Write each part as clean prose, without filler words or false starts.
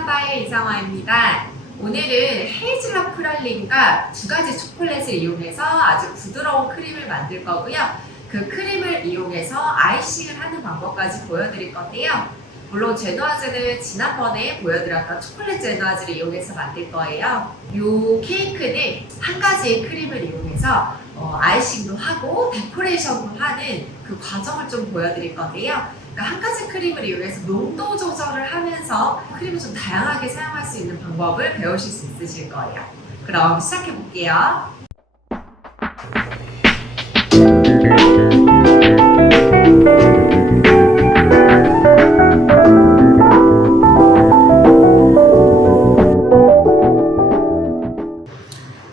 바의 이상화입니다. 오늘은 헤이즐넛 프랄린과 두 가지 초콜릿을 이용해서 아주 부드러운 크림을 만들 거고요. 그 크림을 이용해서 아이싱을 하는 방법까지 보여드릴 건데요. 물론 제노아즈는 지난번에 보여드렸던 초콜릿 제노아즈를 이용해서 만들 거예요. 이 케이크는 한 가지의 크림을 이용해서 아이싱도 하고 데코레이션도 하는 그 과정을 좀 보여드릴 건데요. 그러니까 한 가지 크림을 이용해서 농도 조절을 하면서 크림을 좀 다양하게 사용할 수 있는 방법을 배우실 수 있으실 거예요. 그럼 시작해 볼게요.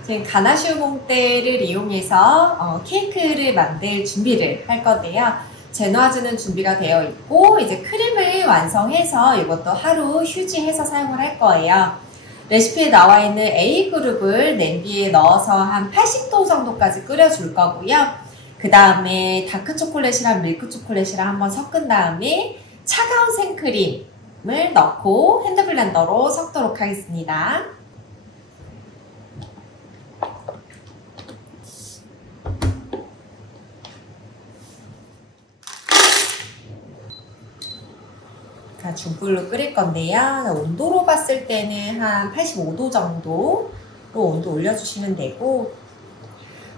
지금 가나슈 몽떼를 이용해서 케이크를 만들 준비를 할 건데요. 제노아즈는 준비가 되어 있고 이제 크림을 완성해서 이것도 하루 휴지해서 사용을 할 거예요. 레시피에 나와 있는 A그룹을 냄비에 넣어서 한 80도 정도까지 끓여줄 거고요. 그 다음에 다크 초콜릿이랑 밀크 초콜릿이랑 한번 섞은 다음에 차가운 생크림을 넣고 핸드블렌더로 섞도록 하겠습니다. 중불로 끓일 건데요. 온도로 봤을 때는 한 85도 정도로 온도 올려주시면 되고,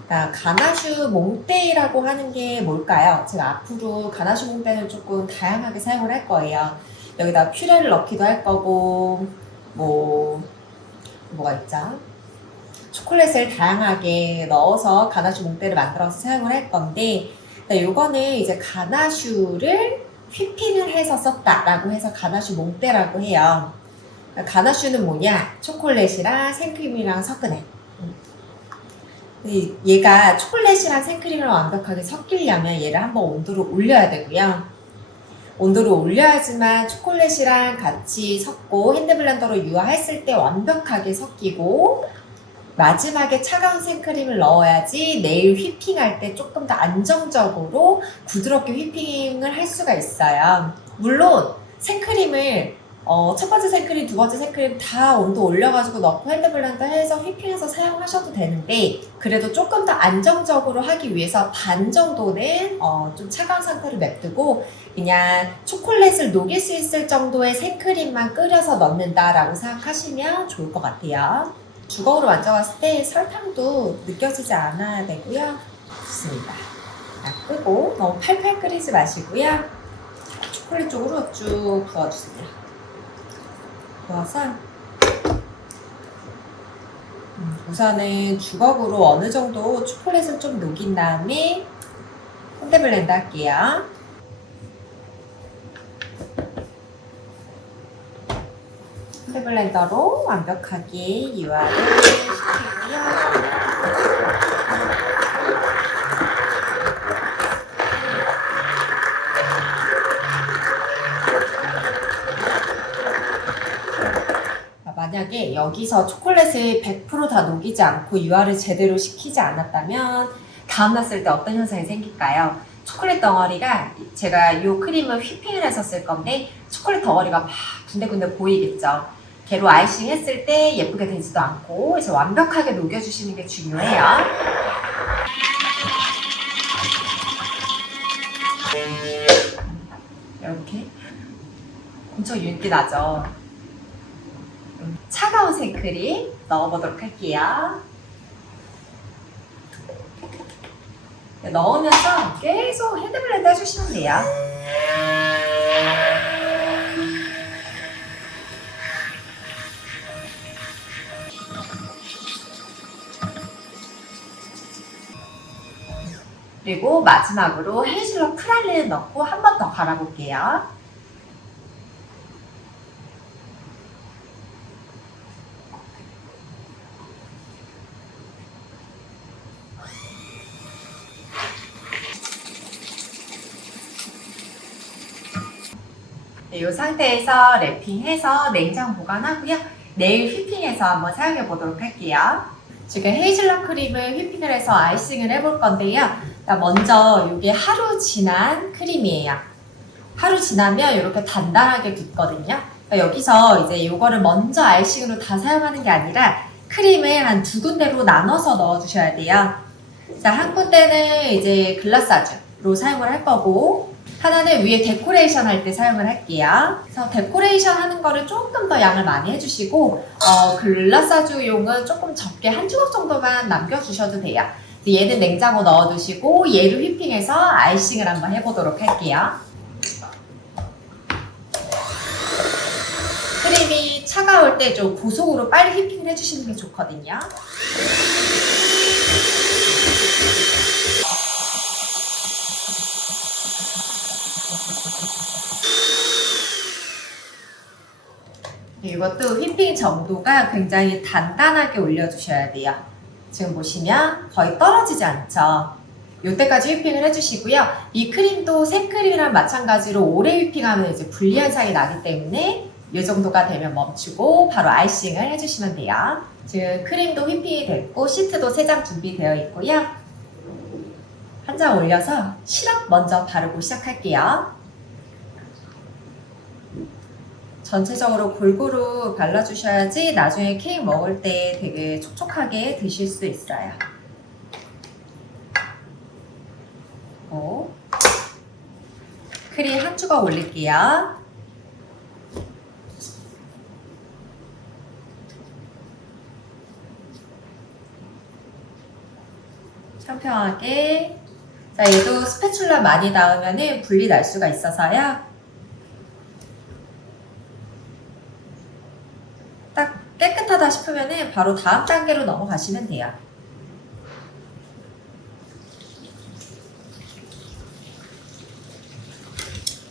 가나슈 몽떼라고 하는 게 뭘까요? 제가 앞으로 가나슈 몽떼는 조금 다양하게 사용을 할 거예요. 여기다 퓨레를 넣기도 할 거고, 뭐가 있죠? 초콜릿을 다양하게 넣어서 가나슈 몽떼를 만들어서 사용을 할 건데, 요거는 이제 가나슈를 휘핑을 해서 썼다라고 해서 가나슈 몽떼라고 해요. 가나슈는 뭐냐? 초콜릿이랑 생크림이랑 섞은 애. 얘가 초콜릿이랑 생크림을 완벽하게 섞이려면 얘를 한번 온도를 올려야 되고요. 온도를 올려야지만 초콜릿이랑 같이 섞고 핸드블렌더로 유화했을 때 완벽하게 섞이고, 마지막에 차가운 생크림을 넣어야지 내일 휘핑할 때 조금 더 안정적으로 부드럽게 휘핑을 할 수가 있어요. 물론 생크림을 첫 번째 생크림, 두 번째 생크림 다 온도 올려가지고 넣고 핸드블렌더 해서 휘핑해서 사용하셔도 되는데, 그래도 조금 더 안정적으로 하기 위해서 반 정도는 좀 차가운 상태로 냅두고 그냥 초콜릿을 녹일 수 있을 정도의 생크림만 끓여서 넣는다라고 생각하시면 좋을 것 같아요. 주걱으로 만져봤을 때 설탕도 느껴지지 않아야 되고요. 좋습니다. 끄고 너무 팔팔 끓이지 마시고요. 초콜릿 쪽으로 쭉 부어주세요. 부어서 우선은 주걱으로 어느 정도 초콜릿을 좀 녹인 다음에 핸드블렌더 할게요. 핸드블렌더로 완벽하게 유화를 시키고요. 만약에 여기서 초콜릿을 100% 다 녹이지 않고 유화를 제대로 시키지 않았다면 다음날 쓸 때 어떤 현상이 생길까요? 초콜릿 덩어리가, 제가 이 크림을 휘핑을 해서 쓸 건데 초콜릿 덩어리가 막 군데군데 보이겠죠? 걔로 아이싱 했을 때 예쁘게 되지도 않고, 그래서 완벽하게 녹여주시는 게 중요해요. 이렇게 엄청 윤기 나죠? 차가운 생크림 넣어보도록 할게요. 넣으면서 계속 핸드블렌더 해주시면 돼요. 그리고 마지막으로 헤이즐넛 프랄린을 넣고 한 번 더 갈아볼게요. 이 상태에서 랩핑해서 냉장 보관하고요. 내일 휘핑해서 한번 사용해 보도록 할게요. 지금 헤이즐넛 크림을 휘핑을 해서 아이싱을 해볼 건데요. 먼저 이게 하루 지난 크림이에요. 하루 지나면 이렇게 단단하게 굳거든요. 그러니까 여기서 이제 요거를 먼저 아이싱으로 다 사용하는 게 아니라 크림을 한 두 군데로 나눠서 넣어주셔야 돼요. 자, 한 군데는 이제 글라사주로 사용을 할 거고, 하나는 위에 데코레이션 할 때 사용을 할게요. 그래서 데코레이션 하는 거를 조금 더 양을 많이 해주시고, 글라사주용은 조금 적게 한 주걱 정도만 남겨주셔도 돼요. 얘는 냉장고 넣어두시고, 얘를 휘핑해서 아이싱을 한번 해보도록 할게요. 크림이 차가울 때 좀 고속으로 빨리 휘핑을 해주시는 게 좋거든요. 이것도 휘핑 정도가 굉장히 단단하게 올려주셔야 돼요. 지금 보시면 거의 떨어지지 않죠. 이때까지 휘핑을 해주시고요. 이 크림도 생크림이랑 마찬가지로 오래 휘핑하면 이제 분리현상이 나기 때문에 이 정도가 되면 멈추고 바로 아이싱을 해주시면 돼요. 지금 크림도 휘핑이 됐고 시트도 3장 준비되어 있고요. 한 장 올려서 시럽 먼저 바르고 시작할게요. 전체적으로 골고루 발라주셔야지 나중에 케이크 먹을 때 되게 촉촉하게 드실 수 있어요. 크림 한 주걱 올릴게요. 평평하게. 자, 얘도 스패츌라 많이 닿으면 분리 날 수가 있어서요. 딱 깨끗하다 싶으면 바로 다음 단계로 넘어가시면 돼요.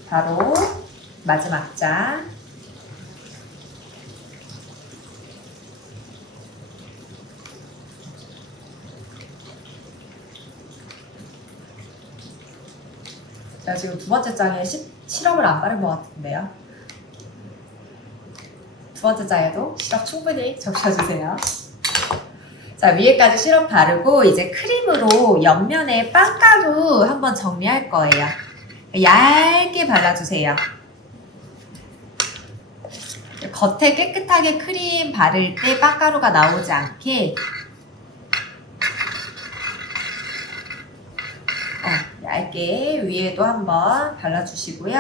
바로 마지막 장. 제가 지금 두 번째 장에 시럽을 안 바른 것 같은데요. 두 번째 장에도 시럽 충분히 적셔주세요. 자, 위에까지 시럽 바르고 이제 크림으로 옆면에 빵가루 한번 정리할 거예요. 얇게 발라주세요. 겉에 깨끗하게 크림 바를 때 빵가루가 나오지 않게 얇게 위에도 한번 발라주시고요.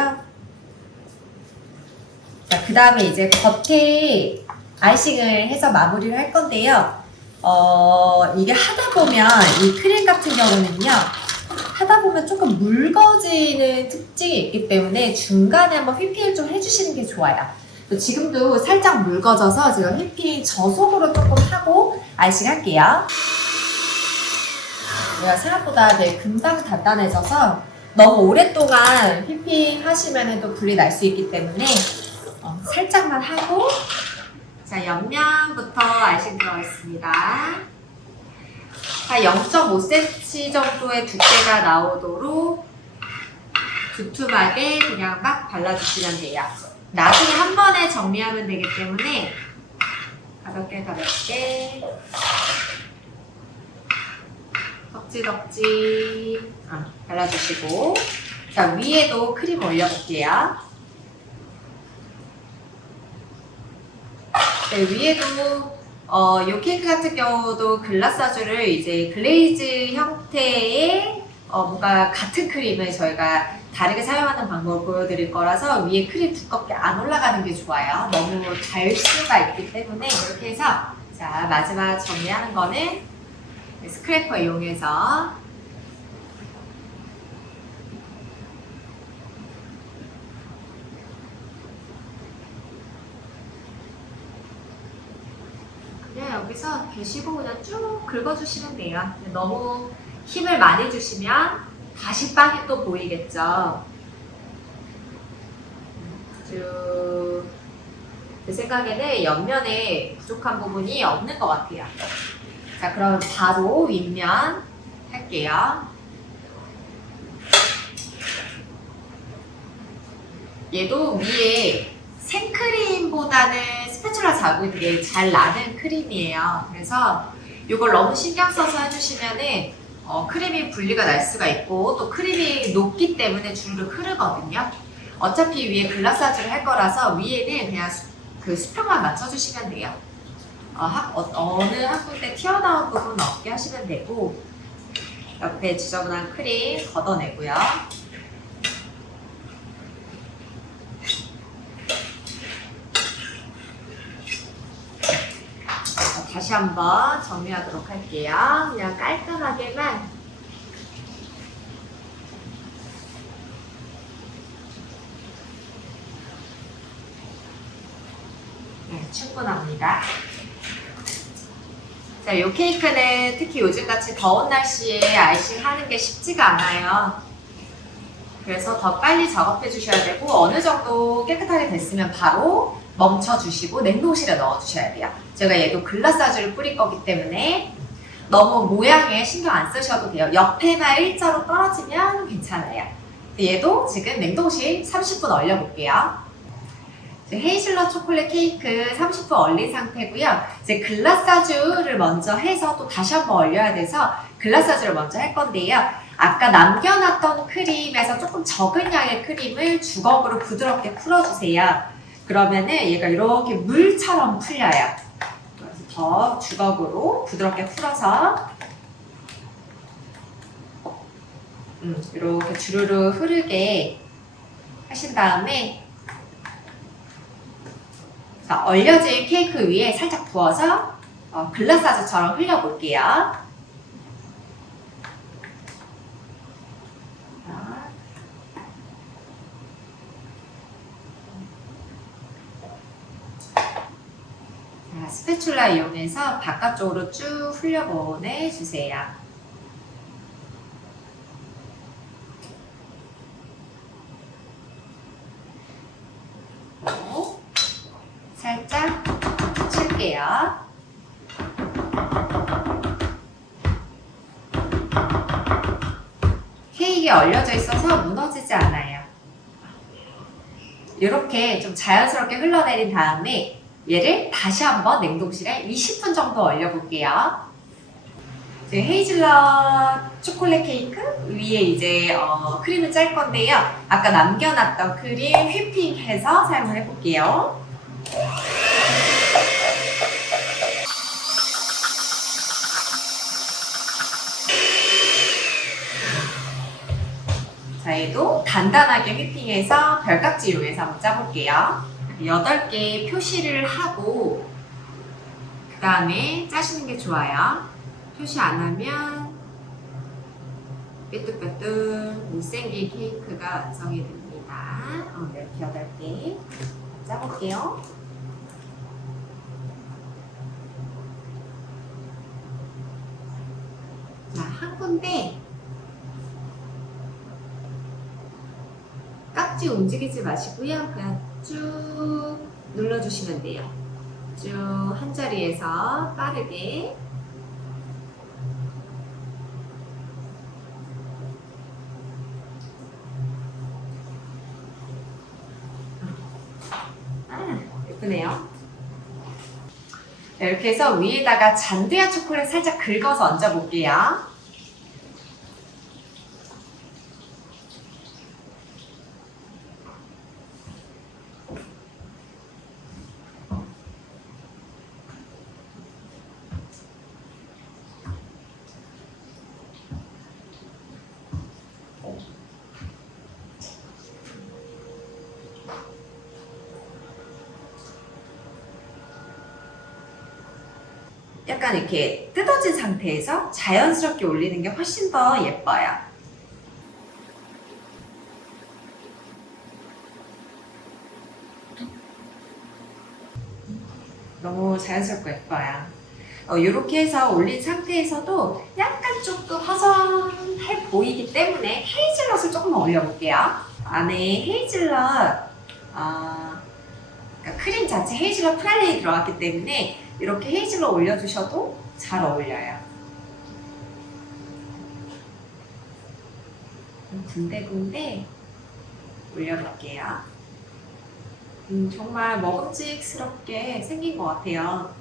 자, 그 다음에 이제 겉에 아이싱을 해서 마무리를 할 건데요. 이게 하다 보면 이 크림 같은 경우는요. 하다 보면 조금 묽어지는 특징이 있기 때문에 중간에 한번 휘핑을 좀 해주시는 게 좋아요. 지금도 살짝 묽어져서 제가 휘핑 저속으로 조금 하고 아이싱 할게요. 얘가 생각보다 되게 금방 단단해져서 너무 오랫동안 휘핑 하시면 또 불이 날 수 있기 때문에 살짝만 하고, 자, 옆면부터 아이싱 들어가겠습니다. 한 0.5cm 정도의 두께가 나오도록 두툼하게 그냥 막 발라주시면 돼요. 나중에 한 번에 정리하면 되기 때문에 가볍게 덕지덕지 발라주시고, 자, 위에도 크림 올려볼게요. 네, 위에도 이 케이크 같은 경우도 글라사주를 이제 글레이즈 형태의 뭔가 같은 크림을 저희가 다르게 사용하는 방법을 보여드릴 거라서 위에 크림 두껍게 안 올라가는 게 좋아요. 너무 달 수가 있기 때문에 이렇게 해서, 자, 마지막 정리하는 거는 스크래퍼 이용해서 그냥 여기서 계시고 그냥 쭉 긁어주시면 돼요. 너무 힘을 많이 주시면 다시 빵이 또 보이겠죠. 쭉. 제 생각에는 옆면에 부족한 부분이 없는 것 같아요. 자, 그럼 바로 윗면 할게요. 얘도 위에 생크림보다는 스패츌라 자국이 되게 잘 나는 크림이에요. 그래서 이걸 너무 신경 써서 해주시면은 크림이 분리가 날 수가 있고 또 크림이 녹기 때문에 주르륵 흐르거든요. 어차피 위에 글라스아즈를 할 거라서 위에는 그냥 그 수평만 맞춰주시면 돼요. 어느 한 군데 튀어나온 부분 없게 하시면 되고, 옆에 지저분한 크림 걷어내고요. 다시 한번 정리하도록 할게요. 그냥 깔끔하게만 충분합니다. 자, 이 케이크는 특히 요즘같이 더운 날씨에 아이싱 하는 게 쉽지가 않아요. 그래서 더 빨리 작업해 주셔야 되고, 어느 정도 깨끗하게 됐으면 바로 멈춰 주시고 냉동실에 넣어 주셔야 돼요. 제가 얘도 글라스아즈를 뿌릴 거기 때문에 너무 모양에 신경 안 쓰셔도 돼요. 옆에만 일자로 떨어지면 괜찮아요. 얘도 지금 냉동실 30분 얼려 볼게요. 헤이즐넛 초콜릿 케이크 30분 얼린 상태고요. 이제 글라스아즈를 먼저 해서 또 다시 한번 얼려야 돼서 글라스아즈를 먼저 할 건데요. 아까 남겨놨던 크림에서 조금 적은 양의 크림을 주걱으로 부드럽게 풀어주세요. 그러면은 얘가 이렇게 물처럼 풀려요. 그래서 더 주걱으로 부드럽게 풀어서 이렇게 주르르 흐르게 하신 다음에 자, 얼려진 케이크 위에 살짝 부어서 글라스아즈처럼 흘려볼게요. 자, 스패츌라 이용해서 바깥쪽으로 쭉 흘려보내주세요. 살짝 칠게요. 케이크에 얼려져 있어서 무너지지 않아요. 이렇게 좀 자연스럽게 흘러내린 다음에 얘를 다시 한번 냉동실에 20분 정도 얼려볼게요. 이제 헤이즐넛 초콜릿 케이크 위에 이제 크림을 짤 건데요. 아까 남겨놨던 크림 휘핑해서 사용을 해볼게요. 자, 얘도 간단하게 휘핑해서 별깍지 이용해서 한번 짜볼게요. 8개 표시를 하고 그 다음에 짜시는 게 좋아요. 표시 안 하면 삐뚤빼뚤 못생긴 케이크가 완성이 됩니다. 이렇게 8개 짜볼게요. 자, 한 군데 깍지 움직이지 마시고요. 그냥 쭉 눌러주시면 돼요. 쭉 한 자리에서 빠르게. 예쁘네요. 이렇게 해서 위에다가 잔디아 초콜릿 살짝 긁어서 얹어볼게요. 약간 이렇게 뜯어진 상태에서 자연스럽게 올리는 게 훨씬 더 예뻐요. 너무 자연스럽고 예뻐요. 이렇게 해서 올린 상태에서도 약간 조금 허전해 보이기 때문에 헤이즐넛을 조금만 올려볼게요. 안에 헤이즐넛 그러니까 크림 자체 헤이즐넛 프랄레이 들어갔기 때문에 이렇게 헤이즐넛 올려주셔도 잘 어울려요. 군데군데 올려볼게요. 정말 먹음직스럽게 생긴 것 같아요.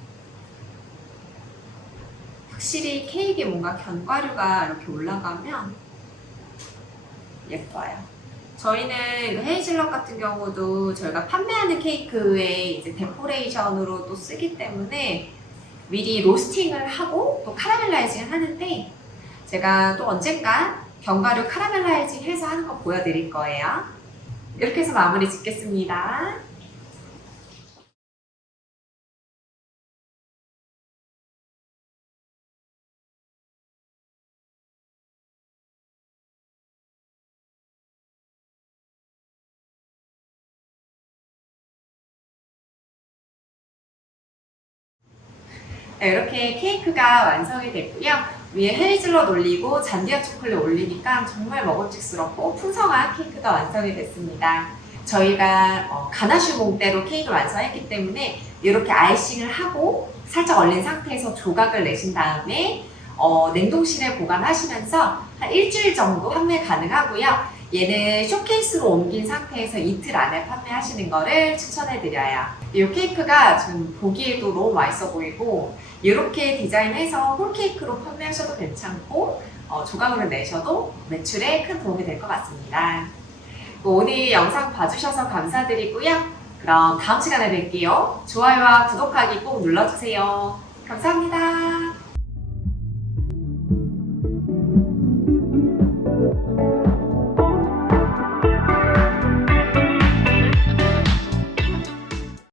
확실히 케이크에 뭔가 견과류가 이렇게 올라가면 예뻐요. 저희는 그 헤이즐넛 같은 경우도 저희가 판매하는 케이크에 이제 데코레이션으로 또 쓰기 때문에 미리 로스팅을 하고 또 카라멜라이징을 하는데, 제가 또 언젠가 견과류 카라멜라이징 해서 하는 거 보여드릴 거예요. 이렇게 해서 마무리 짓겠습니다. 네, 이렇게 케이크가 완성이 됐고요. 위에 헤이즐넛 올리고 잔디아 초콜릿 올리니까 정말 먹음직스럽고 풍성한 케이크가 완성이 됐습니다. 저희가 가나슈 몽대로 케이크를 완성했기 때문에 이렇게 아이싱을 하고 살짝 얼린 상태에서 조각을 내신 다음에 냉동실에 보관하시면서 한 일주일 정도 판매 가능하고요. 얘는 쇼케이스로 옮긴 상태에서 이틀 안에 판매하시는 거를 추천해드려요. 이 케이크가 지금 보기에도 너무 맛있어 보이고, 이렇게 디자인해서 홀케이크로 판매하셔도 괜찮고 조각으로 내셔도 매출에 큰 도움이 될 것 같습니다. 오늘 영상 봐주셔서 감사드리고요. 그럼 다음 시간에 뵐게요. 좋아요와 구독하기 꼭 눌러주세요. 감사합니다.